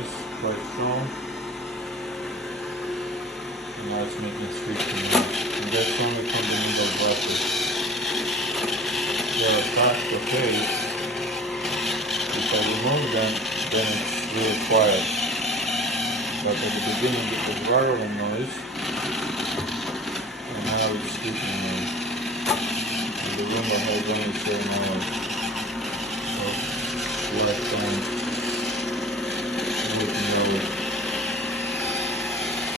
noise, quite strong. And now it's making squeaking noise. And that's only from the middle brushes. They are attached to face. If I remove them, then it's really quiet. But at the beginning it was rattling noise, and now it's squeaking noise. And the room has only 7 hours of lifetime.